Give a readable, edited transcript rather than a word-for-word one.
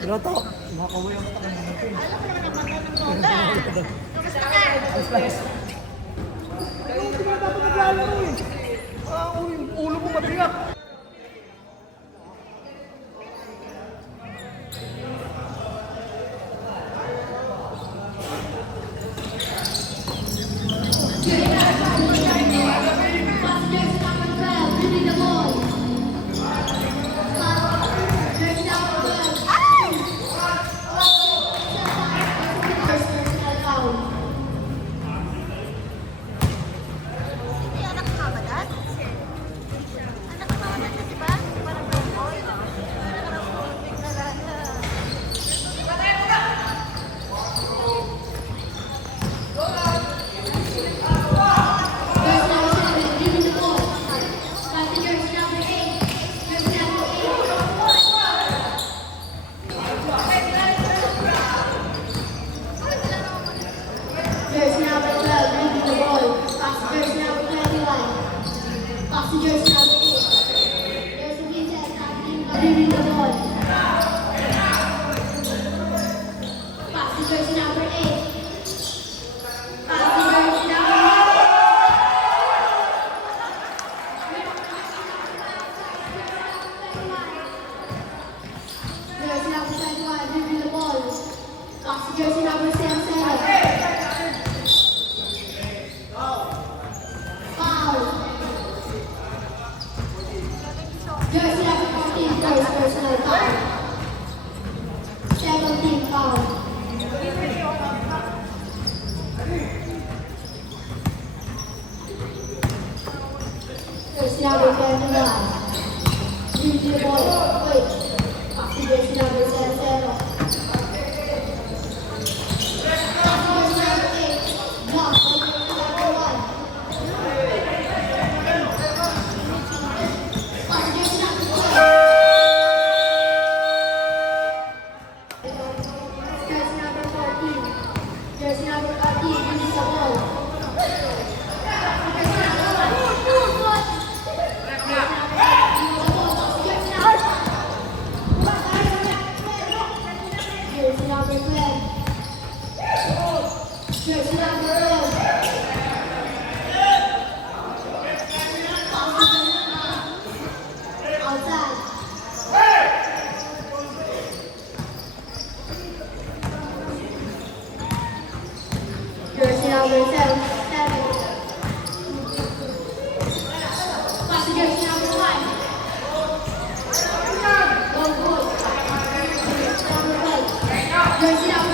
Grotto, makakaway ang mata kanina ko. Alam mo naman ang maganda ng moda. Lukas ka nga. Kaya hindi ka dapat naglalaro eh. Ulo mo mabiyak. Hindi, anak ka ba dad? Anak ka ba dad, di ba? Parang bongol. Parang bongol na lala. Jersey number 12, leading the ball. Pass jersey number 21. Pass to jersey number 8. Jersey Vincent, leading the ball. Pass to jersey number 8. Pass to jersey number 9. Jersey number 21, leading the ball. Pass to jersey number 7. Foul. Jersey number 14, first personal foul. 17 foul. Jersey number 21. Lead the ball. Wait. Pass to jersey number 7. Pass to jersey number 8. Block by jersey number 1. Pass to jersey number 12. Jersey number 14. Jersey number 14, release the ball. Jersey number 1. Jersey number 12. Jersey number 12. Outside. Jersey number 7. Pass to jersey number 1. One goal. Number 5. Jersey number